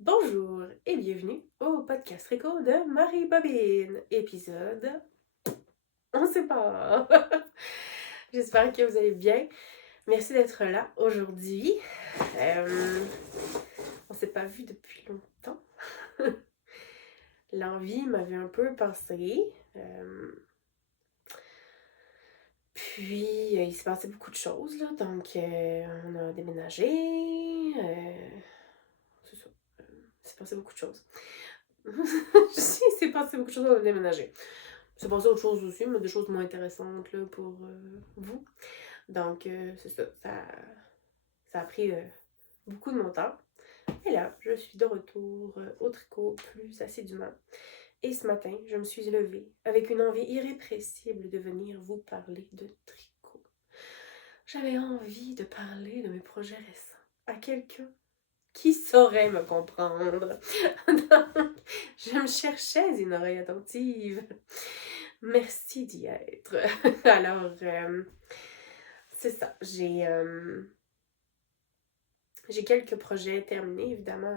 Bonjour et bienvenue au podcast Réco de Marie-Bobine, épisode on sait pas. J'espère que vous allez bien. Merci d'être là aujourd'hui. On s'est pas vu depuis longtemps. L'envie m'avait un peu passé. Puis il s'est passé beaucoup de choses là, donc on a déménagé. C'est ça. Il s'est passé beaucoup de choses. Il s'est passé beaucoup de choses, on a déménagé. C'est passé autre chose aussi, mais des choses moins intéressantes là, pour vous. Donc, c'est ça. Ça a pris beaucoup de mon temps. Et là, je suis de retour au tricot plus assidûment. Et ce matin, je me suis levée avec une envie irrépressible de venir vous parler de tricot. J'avais envie de parler de mes projets récents à quelqu'un qui saurait me comprendre. Donc, je me cherchais une oreille attentive. Merci d'y être. Alors, c'est ça. J'ai quelques projets terminés, évidemment.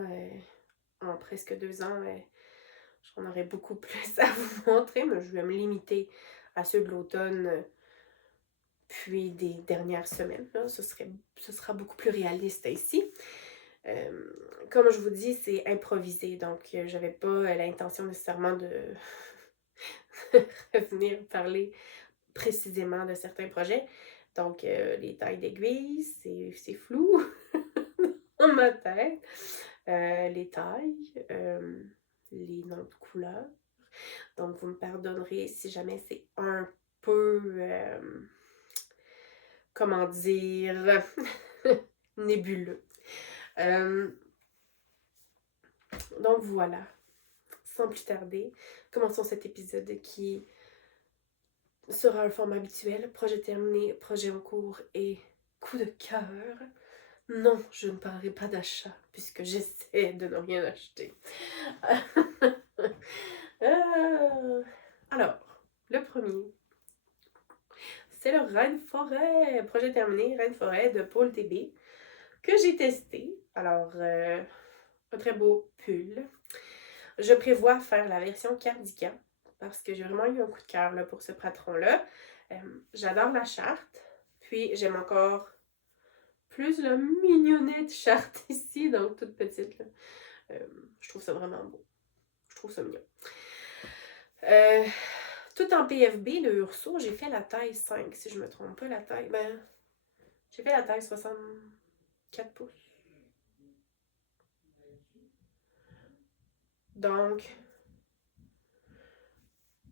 En presque 2 ans, j'en aurais beaucoup plus à vous montrer, mais je vais me limiter à ceux de l'automne, puis des dernières semaines. Là. Ce sera beaucoup plus réaliste ici. Comme je vous dis, c'est improvisé, donc j'avais pas l'intention nécessairement de revenir parler précisément de certains projets. Donc, les tailles d'aiguilles, c'est flou dans ma tête. Les tailles, les noms de couleurs. Donc, vous me pardonnerez si jamais c'est un peu, comment dire, nébuleux. Donc, voilà. Sans plus tarder, commençons cet épisode qui sera un format habituel, projet terminé, projet en cours et coup de cœur. Non, je ne parlerai pas d'achat puisque j'essaie de ne rien acheter. Alors, le premier, c'est le Reine Forêt. Projet terminé, Reine Forêt de Paul TB que j'ai testé. Alors, un très beau pull. Je prévois faire la version cardigan parce que j'ai vraiment eu un coup de cœur là, pour ce patron-là. J'adore la charte. Puis, j'aime encore plus la mignonnette charte ici, donc toute petite. Là. Je trouve ça vraiment beau. Je trouve ça mignon. Tout en PFB de Urso, j'ai fait la taille 5, si je me trompe pas, la taille. Ben, j'ai fait la taille 64 pouces. Donc,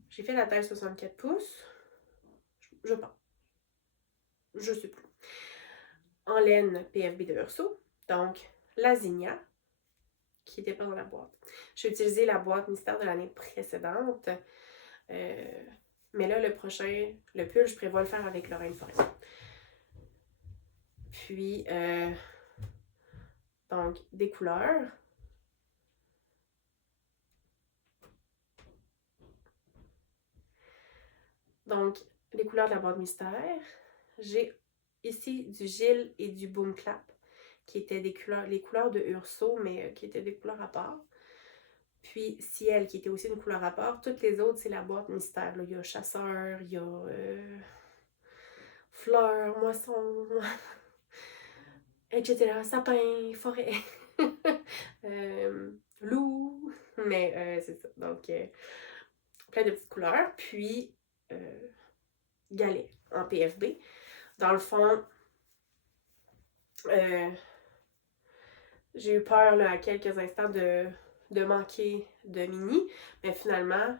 j'ai fait la taille 64 pouces. Je pense. Je sais plus. En laine PFB de Urso. Donc, la Zinnia, qui n'était pas dans la boîte. J'ai utilisé la boîte mystère de l'année précédente. Mais là, le prochain, le pull, je prévois le faire avec Lorraine Forêt. Puis, donc, des couleurs. Donc, les couleurs de la boîte mystère. J'ai ici du Gilles et du Boom Clap, qui étaient les couleurs de Urso, mais qui étaient des couleurs à part. Puis Ciel, qui était aussi une couleur à part. Toutes les autres, c'est la boîte mystère. Là. Il y a Chasseur, il y a Fleurs, Moisson, etc. Sapin, Forêt, Loup. Mais c'est ça. Donc, plein de petites couleurs. Puis, Galet en PFB. Dans le fond, j'ai eu peur là, à quelques instants de manquer de mini, mais finalement,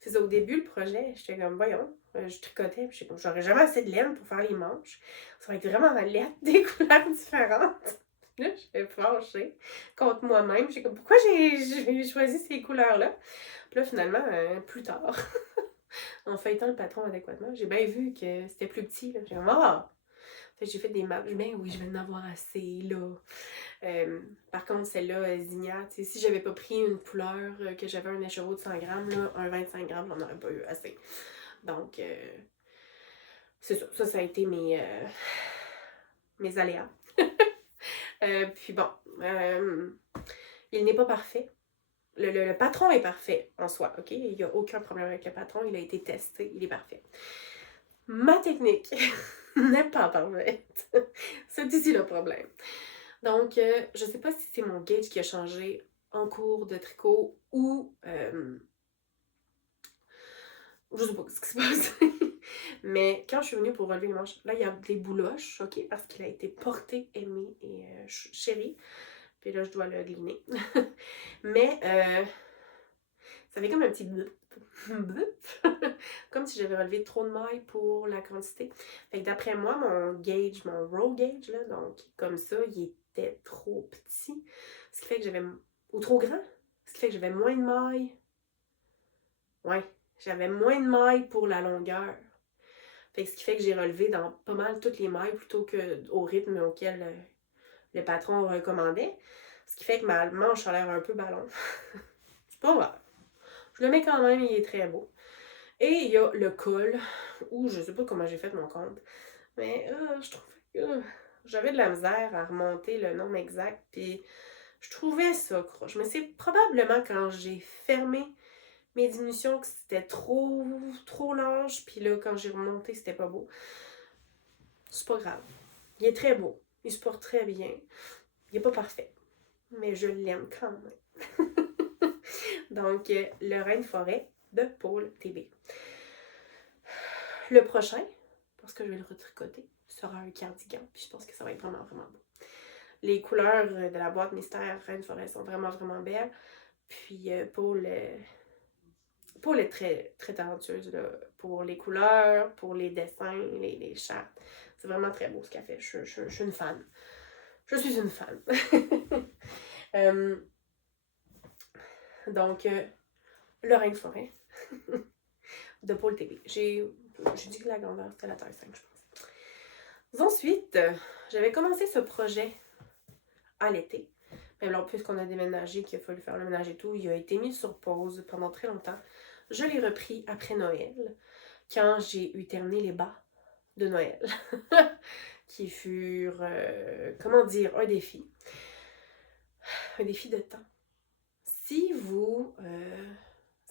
c'est ça, au début, le projet, j'étais comme, voyons, je tricotais, puis j'étais comme, j'aurais jamais assez de laine pour faire les manches. Ça va être vraiment laid, des couleurs différentes. Là, j'étais fâchée contre moi-même. J'étais comme, pourquoi j'ai choisi ces couleurs-là? Puis là, finalement, plus tard, en feuilletant le patron adéquatement, j'ai bien vu que c'était plus petit. Là. J'ai comme, ah! Fait que j'ai fait des marques. Ben oui, je vais en avoir assez, là. Par contre, celle-là, Zinnia, si j'avais pas pris une couleur, que j'avais un écheveau de 100 grammes, là, un 25 grammes, j'en aurais pas eu assez. Donc, c'est ça. Ça a été mes aléas. Puis bon, il n'est pas parfait. Le patron est parfait en soi, OK? Il n'y a aucun problème avec le patron, il a été testé, il est parfait. Ma technique n'est pas parfaite. C'est ici le problème. Donc, je ne sais pas si c'est mon gauge qui a changé en cours de tricot ou je sais pas ce qui se passe. Mais quand je suis venue pour relever les manches, là, il y a des bouloches, OK? Parce qu'il a été porté, aimé et chéri. Puis là, je dois le gliner. Mais ça fait comme un petit blip. Comme si j'avais relevé trop de mailles pour la quantité. Fait que d'après moi, mon gauge, mon row gauge, là, donc comme ça, il était trop petit. Ce qui fait que j'avais... Ou trop grand. Ce qui fait que j'avais moins de mailles. Ouais, j'avais moins de mailles pour la longueur. Fait que ce qui fait que j'ai relevé dans pas mal toutes les mailles plutôt qu'au rythme auquel le patron recommandait. Ce qui fait que ma manche a l'air un peu ballon. C'est pas grave. Je le mets quand même, il est très beau. Et il y a le col, où je sais pas comment j'ai fait mon compte, mais je trouvais que j'avais de la misère à remonter le nombre exact, puis je trouvais ça croche. Mais c'est probablement quand j'ai fermé mes diminutions que c'était trop large, puis là, quand j'ai remonté, c'était pas beau. C'est pas grave. Il est très beau. Il se porte très bien. Il est pas parfait. Mais je l'aime quand même. Donc, le Rainforest de Paul TB. Le prochain, parce que je vais le retricoter, sera un cardigan. Puis je pense que ça va être vraiment, vraiment beau. Les couleurs de la boîte mystère Rainforest sont vraiment, vraiment belles. Puis Paul est très, très talentueuse là, pour les couleurs, pour les dessins, les chartes. C'est vraiment très beau ce qu'elle fait. Je suis une fan. Je suis une fan. Donc, le Rainforest de Paul TB. J'ai dit que la grandeur, c'était la taille 5, je pense. Ensuite, j'avais commencé ce projet à l'été. Mais alors, puisqu'on a déménagé, qu'il a fallu faire le ménage et tout, il a été mis sur pause pendant très longtemps. Je l'ai repris après Noël, quand j'ai eu terminé les bas de Noël, qui furent, comment dire, un défi. Un défi de temps. Si vous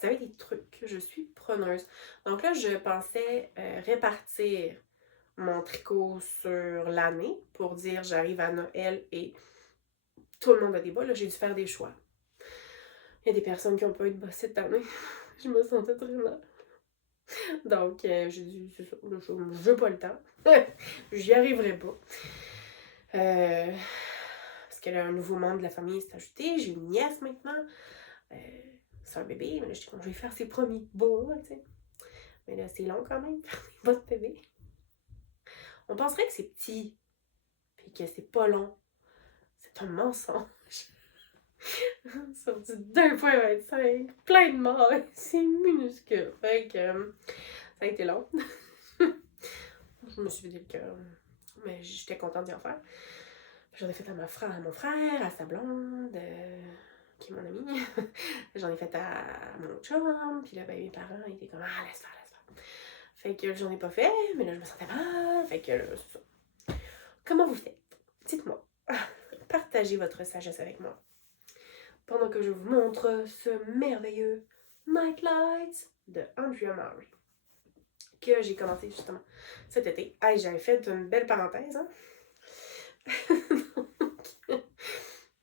avez des trucs, je suis preneuse. Donc là, je pensais répartir mon tricot sur l'année pour dire j'arrive à Noël et tout le monde a des bas. Là, j'ai dû faire des choix. Il y a des personnes qui n'ont pas eu de bas cette année. Je me sentais très mal. Donc, j'ai dit, c'est ça, je n'ai pas le temps. J'y arriverai pas. Parce que là, un nouveau membre de la famille s'est ajouté. J'ai une nièce maintenant. C'est un bébé. Mais là, je dis, je vais faire ses premiers bas, tu sais. Mais là, c'est long quand même, faire des bas de bébé. On penserait que c'est petit, puis que c'est pas long. C'est un mensonge. Sur du 2,25, plein de mailles, c'est minuscule. Fait que ça a été long. Je me suis vidé le cœur, mais j'étais contente d'y en faire. J'en ai fait à mon frère, à sa blonde, qui est mon amie. J'en ai fait à mon chum, puis là, ben, mes parents étaient comme « Ah, laisse faire, laisse faire ». Fait que j'en ai pas fait, mais là, je me sentais mal. Fait que là, c'est ça. Comment vous faites? Dites-moi. Partagez votre sagesse avec moi. Pendant que je vous montre ce merveilleux Nightlights de Andrea Mowry, que j'ai commencé justement cet été. Hey, j'avais fait une belle parenthèse, hein?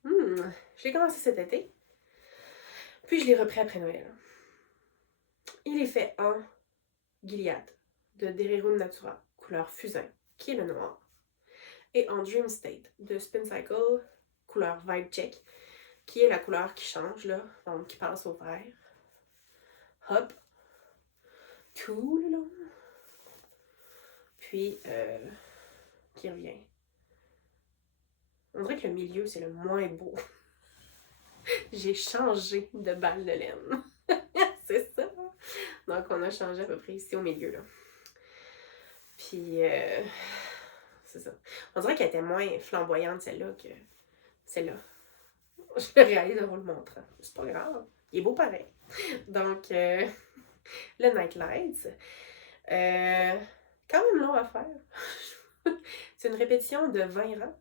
Je l'ai commencé cet été, puis je l'ai repris après Noël. Il est fait en Gilead de Derero Natura, couleur fusain, qui est le noir, et en Dream State de Spin Cycle, couleur Vibe Check, qui est la couleur qui change, là, donc qui passe au vert. Hop. Tout le long. Puis, qui revient. On dirait que le milieu, c'est le moins beau. J'ai changé de balle de laine. C'est ça. Donc, on a changé à peu près ici au milieu, là. Puis, c'est ça. On dirait qu'elle était moins flamboyante, celle-là, que celle-là. Je le réalise en vous le montrant. C'est pas grave. Il est beau pareil. Donc, le Nightlights. Quand même long à faire. C'est une répétition de 20 rangs.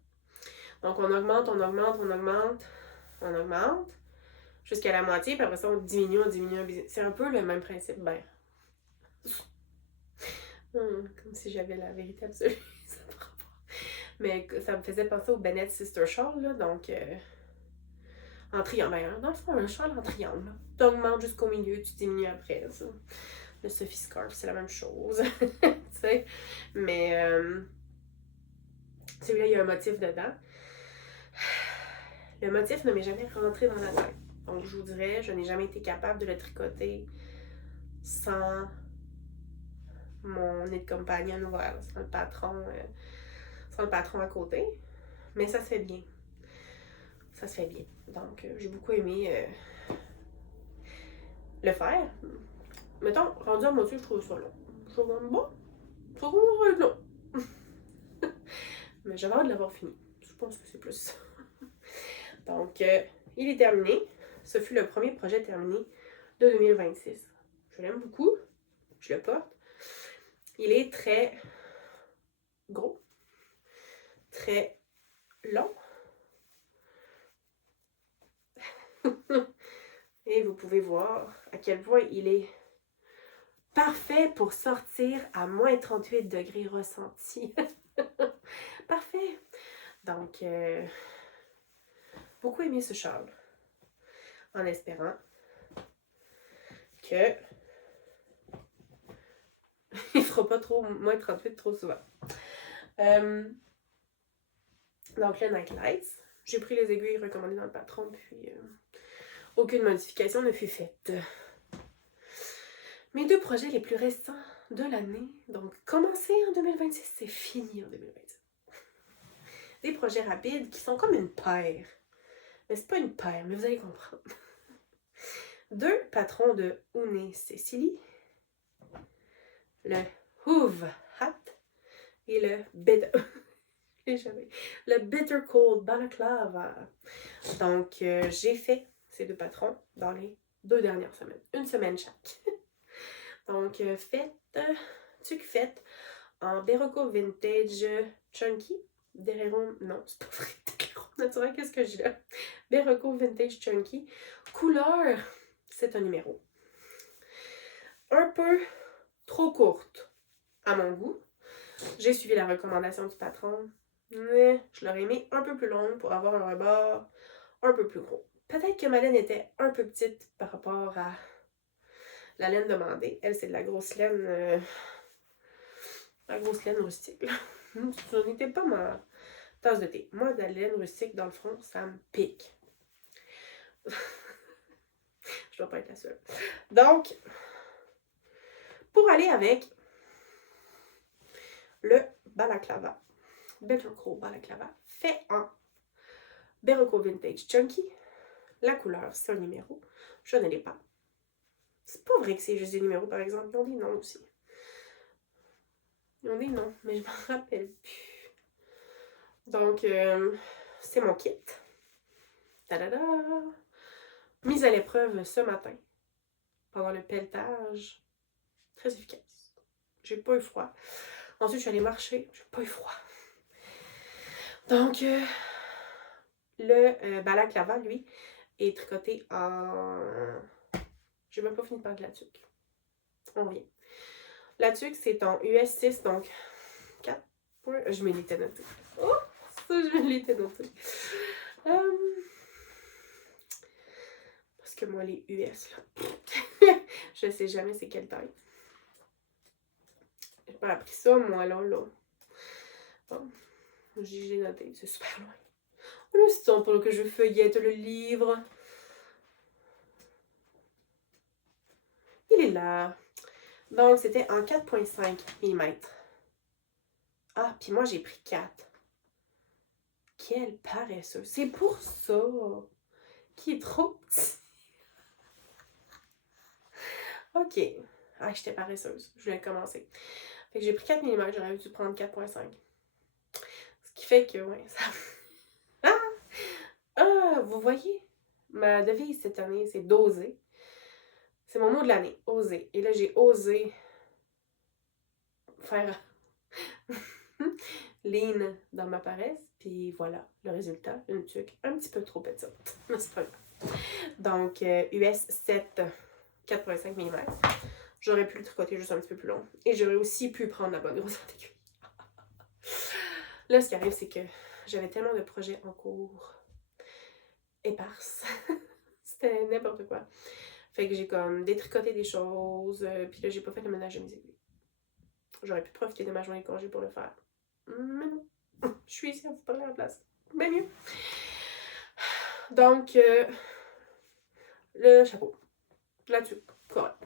Donc, on augmente, on augmente, on augmente. on augmente jusqu'à la moitié, puis après ça, on diminue. C'est un peu le même principe. Ben, comme si j'avais la vérité absolue. Ça me prend pas. Mais ça me faisait penser au Bennett Sister Shawl, là, donc en triangle. Ben, dans le fond, un shawl en triangle. Tu augmentes jusqu'au milieu, tu diminues après. Ça. Le Sophie Scarf, c'est la même chose. Tu sais. Mais celui-là, il y a un motif dedans. Le motif ne m'est jamais rentré dans la tête. Donc, je vous dirais, je n'ai jamais été capable de le tricoter sans mon aide compagnon ouvert, sans le patron à côté. Mais ça se fait bien. Ça se fait bien. Donc, j'ai beaucoup aimé le faire. Mettons, rendu à moitié, je trouve ça long. Je trouve comme, bon, ça commence à être long. Mais j'avais hâte de l'avoir fini. Je pense que c'est plus ça. Donc, il est terminé. Ce fut le premier projet terminé de 2026. Je l'aime beaucoup. Je le porte. Il est très gros. Très long. Et vous pouvez voir à quel point il est parfait pour sortir à moins 38 degrés ressenti. Parfait. Donc, beaucoup aimé ce châle. En espérant que il ne fera pas trop moins 38 trop souvent. Donc, le Night Lights. J'ai pris les aiguilles recommandées dans le patron, puis aucune modification ne fut faite. Mes 2 projets les plus récents de l'année, donc commencé en 2026, c'est fini en 2026. Des projets rapides qui sont comme une paire. Mais c'est pas une paire, mais vous allez comprendre. 2 patrons de Une Cécilie, le Hoof Hat et le Bitter Cold Balaclava. Donc, j'ai fait ces 2 patrons dans les 2 dernières semaines. Une semaine chaque. Donc, faites en Berroco Vintage Chunky. Derrière, non, c'est pas vrai. Naturel, qu'est-ce que j'ai là? Berroco Vintage Chunky. Couleur, c'est un numéro. Un peu trop courte à mon goût. J'ai suivi la recommandation du patron, mais je l'aurais aimé un peu plus longue pour avoir un rebord un peu plus gros. Peut-être que ma laine était un peu petite par rapport à la laine demandée. Elle, c'est de la grosse laine rustique. Ça n'était pas ma tasse de thé. Moi, de la laine rustique, dans le front, ça me pique. Je dois pas être la seule. Donc, pour aller avec le balaclava, Bitter Cold Balaclava, fait en Berroco Vintage Chunky. La couleur, c'est un numéro. Je ne l'ai pas. C'est pas vrai que c'est juste des numéros, par exemple. Ils ont des noms aussi. Ils ont des noms, mais je m'en rappelle plus. Donc, c'est mon kit. Ta-da-da! Mise à l'épreuve ce matin, pendant le pelletage. Très efficace. J'ai pas eu froid. Ensuite, je suis allée marcher. J'ai pas eu froid. Donc, le balaclava, lui, est tricoté en... J'ai même pas fini de parler de la tuque. On revient. La tuque, c'est en US6, donc 4 points. Je me l'étais noté. Oh! Ça, je me l'étais noté. Parce que moi, les US, là, je sais jamais c'est quelle taille. J'ai pas appris ça, moi, là. Bon, j'ai noté, c'est super loin. Un instant pour que je feuillette le livre. Il est là. Donc, c'était en 4,5 mm. Ah, puis moi, j'ai pris 4. Quelle paresseuse. C'est pour ça qui est trop petit. OK. Ah, j'étais paresseuse. Je voulais commencer. Fait que j'ai pris 4 mm. J'aurais dû prendre 4,5. Ce qui fait que, ouais, ça... Ah, vous voyez? Ma devise cette année, c'est d'oser. C'est mon mot de l'année, oser. Et là, j'ai osé faire lean dans ma paresse. Puis voilà, le résultat, une tuque un petit peu trop petite. Mais c'est pas grave. Donc, US 7 4,5 mm. J'aurais pu le tricoter juste un petit peu plus long. Et j'aurais aussi pu prendre la bonne grosseur d'aiguille. Là, ce qui arrive, c'est que j'avais tellement de projets en cours éparses. C'était n'importe quoi. Fait que j'ai comme détricoté des choses. Puis là, j'ai pas fait le ménage de mes aiguilles. J'aurais pu profiter de ma journée de congé pour le faire. Mais non. Je suis ici à vous parler à la place. Ben mieux. Donc, le chapeau. Là-dessus. Correct.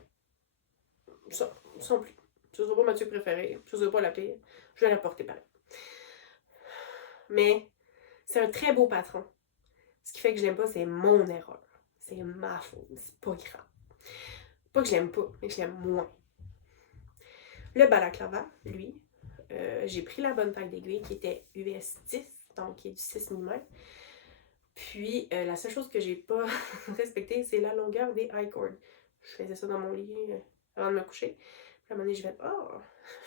Ça, sans plus. Ce sera pas ma tuque préférée. Ce sera pas la pire. Je vais la porter pareil. Mais c'est un très beau patron. Ce qui fait que je l'aime pas, c'est mon erreur. C'est ma faute. C'est pas grave. Pas que je l'aime pas, mais que je l'aime moins. Le balaclava, lui, j'ai pris la bonne taille d'aiguille qui était US 10, donc qui est du 6 mm. Puis, la seule chose que j'ai pas respectée, c'est la longueur des high cords. Je faisais ça dans mon lit avant de me coucher. Puis à un moment donné, je vais oh,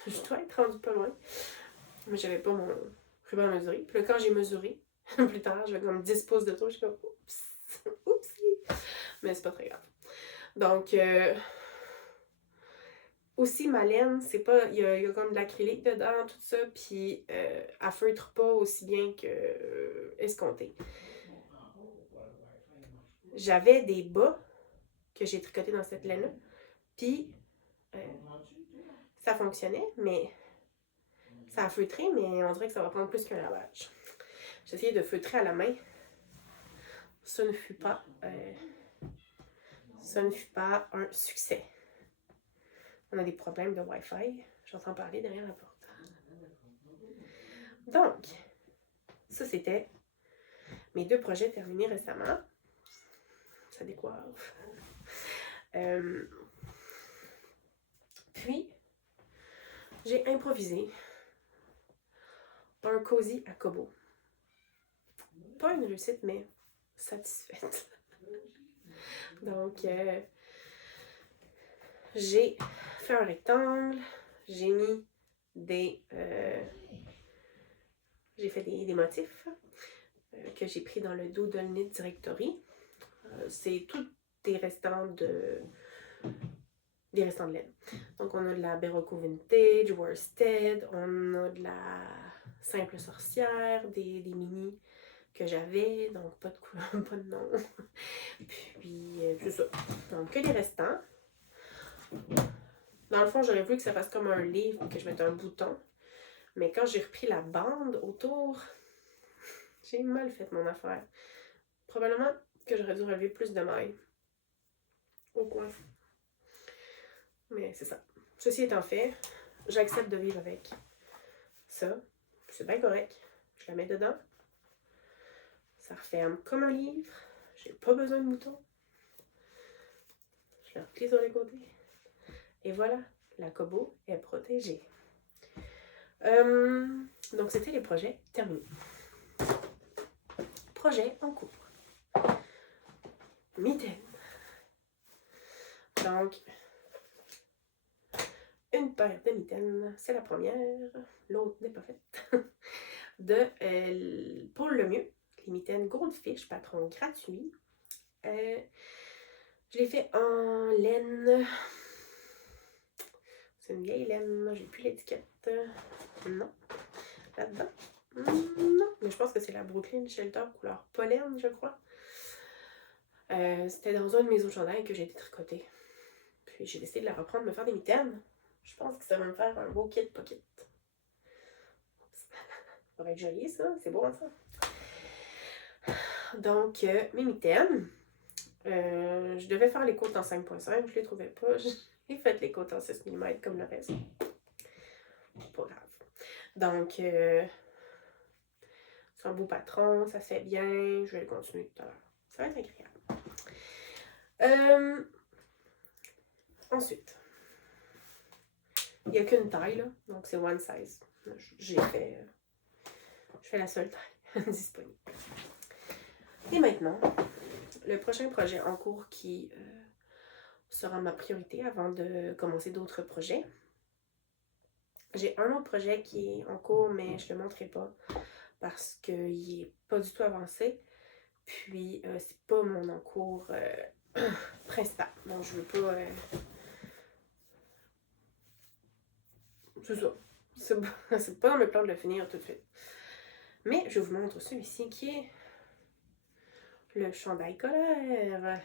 je dois être rendue pas loin. Mais j'avais pas mon ruban à mesurer. Puis là, quand j'ai mesuré, plus tard, j'avais comme 10 pouces de tour. Je suis comme, oups, oupsie. Mais c'est pas très grave. Donc, aussi, ma laine, c'est pas. Il y a comme de l'acrylique dedans, tout ça, puis elle feutre pas aussi bien que escompté. J'avais des bas que j'ai tricotés dans cette laine-là, puis ça fonctionnait, mais ça a feutré, mais on dirait que ça va prendre plus qu'un lavage. J'ai essayé de feutrer à la main. Ça ne fut pas un succès. On a des problèmes de Wi-Fi. J'entends parler derrière la porte. Donc, ça c'était mes 2 projets terminés récemment. Ça décoiffe. Puis, j'ai improvisé un cosy à Kobo. Pas une réussite, mais satisfaite. Donc, j'ai fait un rectangle, j'ai mis j'ai fait des motifs que j'ai pris dans le Doodle Knit Directory. C'est tout des restants de laine. Donc, on a de la Berroco Vintage, Worsted, on a de la Simple Sorcière, des mini que j'avais, donc pas de couleur, pas de nom. Puis, c'est ça. Donc, que des restants. Dans le fond, j'aurais voulu que ça fasse comme un livre, que je mette un bouton. Mais quand j'ai repris la bande autour, j'ai mal fait mon affaire. Probablement que j'aurais dû relever plus de mailles au coin. Mais c'est ça. Ceci étant fait, j'accepte de vivre avec ça. C'est bien correct. Je la mets dedans. Ça referme comme un livre. J'ai pas besoin de boutons. Je la replie sur les côtés. Et voilà, la Kobo est protégée. Donc, c'était les projets terminés. Projet en cours. Mitaine. Donc, une paire de mitaines, c'est la première. L'autre n'est pas faite. Pour le mieux, les mitaines Goldfish, patron gratuit. Je l'ai fait en laine. C'est une vieille laine, j'ai plus l'étiquette. Non. Là-dedans. Non, mais je pense que c'est la Brooklyn Shelter couleur pollen, je crois. C'était dans un de mes autres chandails que j'ai détricoté. Puis j'ai décidé de la reprendre, me faire des mitaines. Je pense que ça va me faire un beau kit pocket. Ça va être joli, ça. C'est beau, ça. Donc, mes mitaines. Je devais faire les côtes en 5.5. Je les trouvais pas. J'ai fait les côtes en 6 mm comme le reste. Pas grave. Donc, c'est un beau patron. Ça se fait bien. Je vais le continuer tout à l'heure. Ça va être agréable. Ensuite, il n'y a qu'une taille, là. Donc, c'est one size. Je fais la seule taille disponible. Et maintenant, le prochain projet en cours qui sera ma priorité avant de commencer d'autres projets. J'ai un autre projet qui est en cours, mais je ne le montrerai pas parce qu'il est pas du tout avancé. Puis, c'est pas mon encours principal. Donc, je veux pas... c'est ça. C'est pas dans mes plans de le finir tout de suite. Mais je vous montre celui-ci qui est le chandail colère.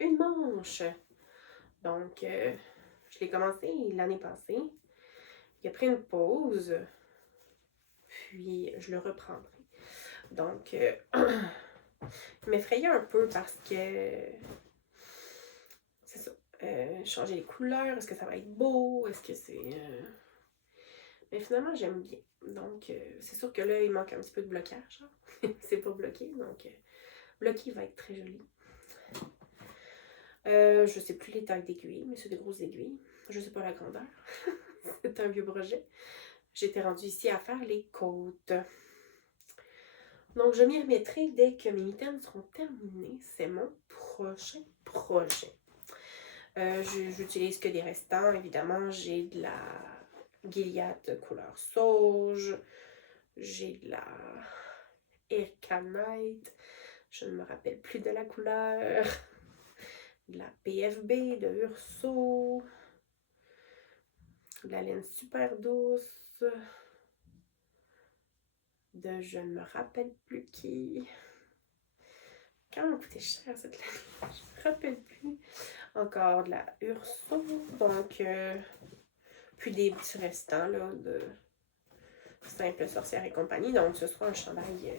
Une manche. Donc, je l'ai commencé l'année passée. Il a pris une pause. Puis, je le reprendrai. Donc, il m'effrayait un peu parce que... C'est ça. Changer les couleurs, est-ce que ça va être beau? Est-ce que c'est... Mais finalement, j'aime bien. Donc, c'est sûr que là, il manque un petit peu de blocage. Hein? C'est pas bloqué, donc... bloqué, il va être très joli. Je sais plus les tailles d'aiguilles, mais c'est des grosses aiguilles. Je sais pas la grandeur. C'est un vieux projet. J'étais rendue ici à faire les côtes. Donc, je m'y remettrai dès que mes mitaines seront terminées. C'est mon prochain projet. J'utilise que des restants. Évidemment, j'ai de la Gilead couleur sauge. J'ai de la Ercanite. Je ne me rappelle plus de la couleur. De la PFB, de Urso. De la laine super douce. De je ne me rappelle plus qui. Quand elle a coûté cher cette laine, je ne me rappelle plus. Encore de la Urso. Donc, puis des petits restants là, de Simple Sorcière et compagnie. Donc, ce sera un chandail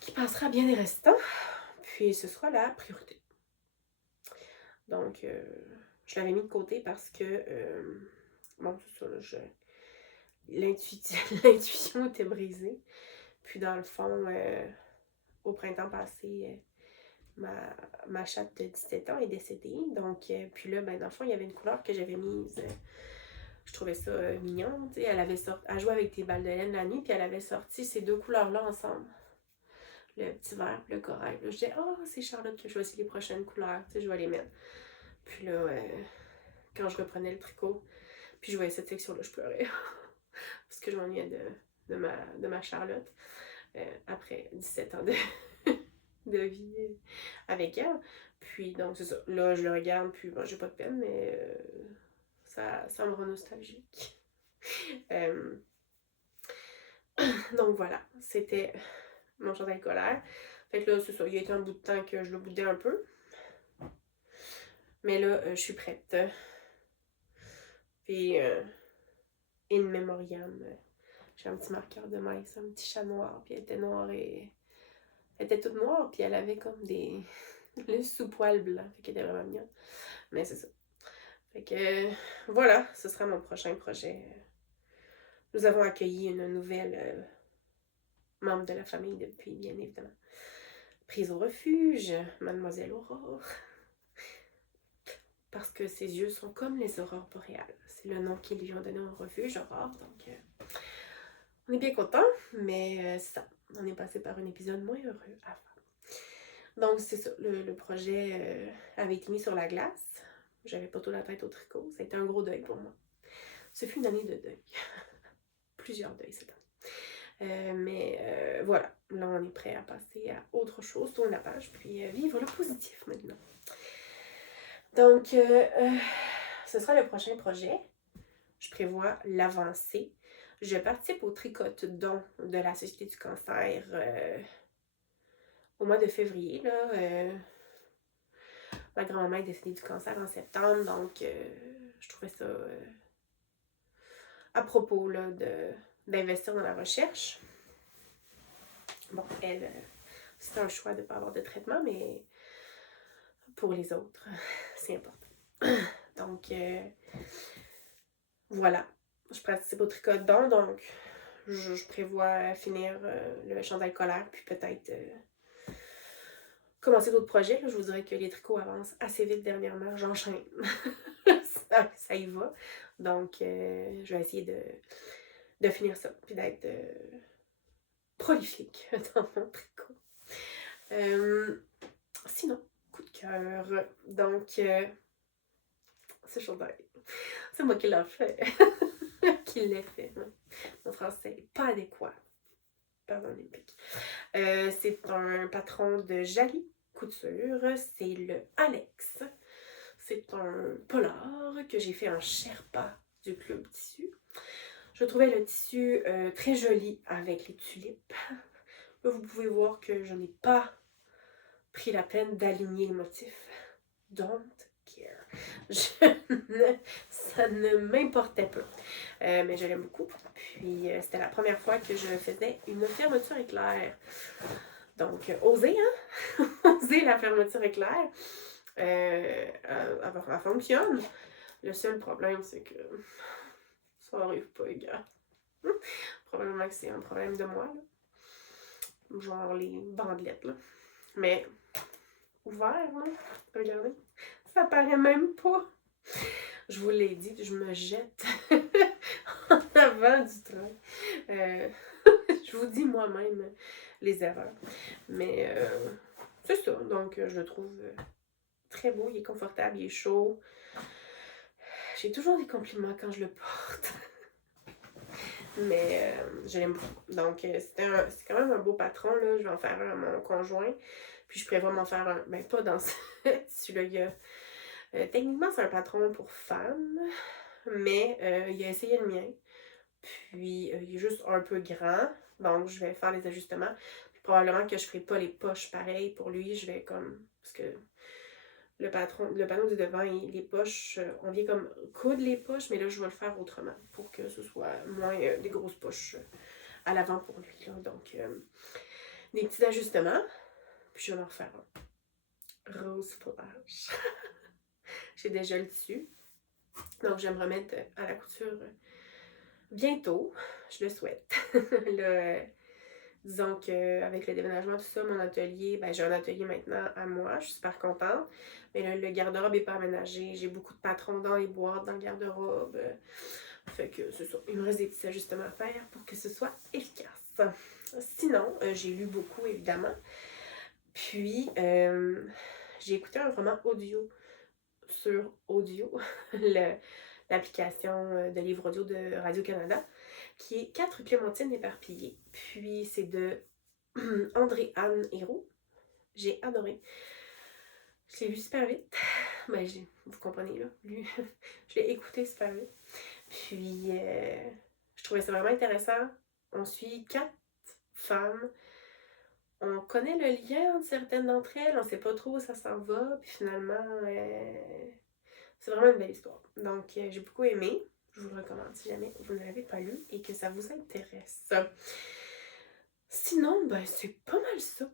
qui passera bien les restants. Puis, ce sera la priorité. Donc, je l'avais mis de côté parce que, bon, c'est ça, là, l'intuition était brisée. Puis, dans le fond, au printemps passé, ma chatte de 17 ans est décédée. Donc, puis là, ben, dans le fond, il y avait une couleur que j'avais mise. Je trouvais ça mignon. Elle jouait avec des balles de laine la nuit, puis elle avait sorti ces deux couleurs-là ensemble. Le petit vert et le corail. Là, je disais, oh, c'est Charlotte qui a choisi les prochaines couleurs. Tu sais, je vais les mettre. Puis là, quand je reprenais le tricot, puis je voyais cette section-là, je pleurais. Parce que je m'ennuyais de ma Charlotte. Après 17 ans de vie avec elle. Puis donc, c'est ça. Là, je le regarde, puis bon, j'ai pas de peine, mais ça me rend nostalgique. Donc voilà, c'était mon chandail colère. Fait que là, c'est ça. Il y a été un bout de temps que je le boudais un peu. Mais là, je suis prête. Puis, in memoriam, j'ai un petit marqueur de maïs, un petit chat noir. Puis elle était noire et... Elle était toute noire, puis elle avait comme des... le sous-poil blanc. Fait qu'elle était vraiment mignonne. Mais c'est ça. Fait que, voilà, ce sera mon prochain projet. Nous avons accueilli une nouvelle membre de la famille depuis, bien évidemment. Prise au refuge, Mademoiselle Aurore. Parce que ses yeux sont comme les aurores boréales. C'est le nom qu'ils lui ont donné au refuge, Aurore. Donc, on est bien content, mais ça, on est passé par un épisode moins heureux avant. Donc, c'est ça, le projet avait été mis sur la glace. J'avais pas tout la tête au tricot. Ça a été un gros deuil pour moi. Ce fut une année de deuil. Plusieurs deuils cette année. Mais voilà, là on est prêt à passer à autre chose, tourner la page, puis vivre le positif maintenant. Donc, ce sera le prochain projet. Je prévois l'avancée. Je participe au tricote-don de la Société du cancer au mois de février. Là, ma grand-maman est décédée du cancer en septembre, donc je trouvais ça à propos là, d'investir dans la recherche. Bon, elle, c'est un choix de ne pas avoir de traitement, mais pour les autres, c'est important. Donc, voilà. Je participe au tricot-don, donc je prévois finir le chandail colère, puis peut-être commencer d'autres projets. Là, je vous dirais que les tricots avancent assez vite dernièrement. J'enchaîne. ça y va. Donc, je vais essayer de finir ça, puis d'être prolifique dans mon tricot. Sinon, coup de cœur. Donc, ce chandail, c'est moi qui l'ai fait. Qui l'ai fait. Mon français n'est pas adéquat. paralympique. C'est un patron de Jali Couture, c'est le Alex. C'est un polar que j'ai fait en Sherpa du Club Tissu. Je trouvais le tissu très joli avec les tulipes. Là, vous pouvez voir que je n'ai pas pris la peine d'aligner les motifs. Don't care. Ça ne m'importait pas. Mais je l'aime beaucoup. Puis c'était la première fois que je faisais une fermeture éclair. Donc, osez, hein? Osez la fermeture éclair. Elle fonctionne. Le seul problème, c'est que ça n'arrive pas, les gars. Probablement que c'est un problème de moi, là. Genre les bandelettes, là. Mais ouvert, là. Regardez. Ça paraît même pas. Je vous l'ai dit, je me jette en avant du train. Je vous dis moi-même les erreurs. Mais c'est ça. Donc, je le trouve très beau. Il est confortable, il est chaud. J'ai toujours des compliments quand je le porte. Mais je l'aime beaucoup. Donc, c'est quand même un beau patron, là. Je vais en faire un à mon conjoint. Puis, je prévois m'en faire un. Ben, pas dans ce tissu-là. Il y a, techniquement, c'est un patron pour femmes. Mais il a essayé le mien. Puis, il est juste un peu grand. Donc, je vais faire les ajustements. Puis, probablement que je ne ferai pas les poches pareil pour lui. Je vais comme. Parce que le panneau du devant, les poches, on vient comme coudre les poches, mais là, je vais le faire autrement pour que ce soit moins des grosses poches à l'avant pour lui. Là. Donc, des petits ajustements. Puis, je vais en refaire un. Rose flash. J'ai déjà le tissu. Donc, je vais me remettre à la couture bientôt. Je le souhaite. Là, disons qu'avec le déménagement, tout ça, mon atelier, ben j'ai un atelier maintenant à moi, je suis super contente. Mais là, le garde-robe n'est pas aménagé, j'ai beaucoup de patrons dans les boîtes, dans le garde-robe. Fait que c'est ça, il me reste des petits ajustements à faire pour que ce soit efficace. Sinon, j'ai lu beaucoup, évidemment. Puis, j'ai écouté un roman audio sur Audio, l'application de livre audio de Radio-Canada, qui est 4 Clémentines éparpillées. Puis c'est de André-Anne Hérault. J'ai adoré. Je l'ai lu super vite. Ben, vous comprenez, là. Je l'ai écouté super vite. Puis, je trouvais ça vraiment intéressant. On suit 4 femmes. On connaît le lien entre certaines d'entre elles. On sait pas trop où ça s'en va. Puis finalement, c'est vraiment une belle histoire. Donc, j'ai beaucoup aimé. Je vous le recommande si jamais vous ne l'avez pas lu et que ça vous intéresse. Sinon, ben, c'est pas mal ça.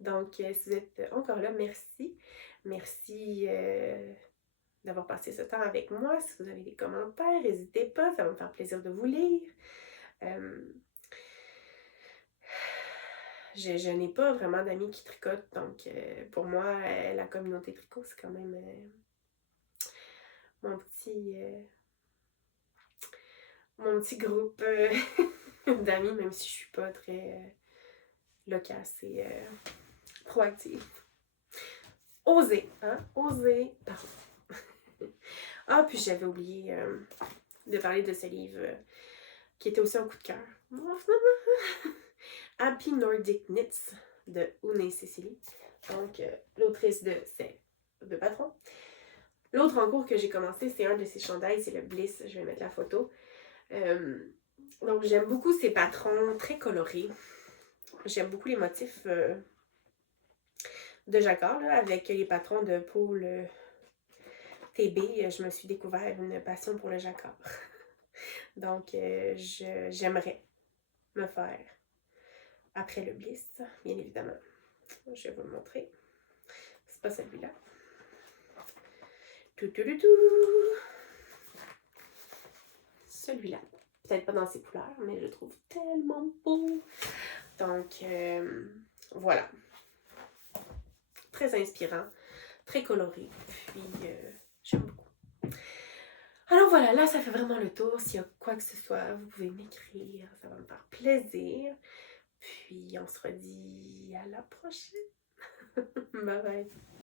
Donc, si vous êtes encore là, merci. Merci d'avoir passé ce temps avec moi. Si vous avez des commentaires, n'hésitez pas, ça va me faire plaisir de vous lire. Je n'ai pas vraiment d'amis qui tricotent, donc pour moi, la communauté tricot, c'est quand même mon petit groupe d'amis, même si je suis pas très loquace et proactive. Oser, hein? Oser parler. Ah, puis j'avais oublié de parler de ce livre qui était aussi un coup de cœur. Happy Nordic Knits de Une Cécilie. Donc, l'autrice de C'est de Patron. L'autre en cours que j'ai commencé, c'est un de ses chandails, c'est le Bliss. Je vais mettre la photo. Donc, j'aime beaucoup ces patrons très colorés. J'aime beaucoup les motifs de jacquard, là, avec les patrons de Paul TB. Je me suis découvert une passion pour le jacquard. Donc, j'aimerais me faire après le Bliss, bien évidemment. Je vais vous le montrer. C'est pas celui-là. Celui-là. Peut-être pas dans ses couleurs, mais je le trouve tellement beau. Donc, voilà. Très inspirant, très coloré. Puis, j'aime beaucoup. Alors voilà, là, ça fait vraiment le tour. S'il y a quoi que ce soit, vous pouvez m'écrire. Ça va me faire plaisir. Puis, on se redit à la prochaine. Bye bye.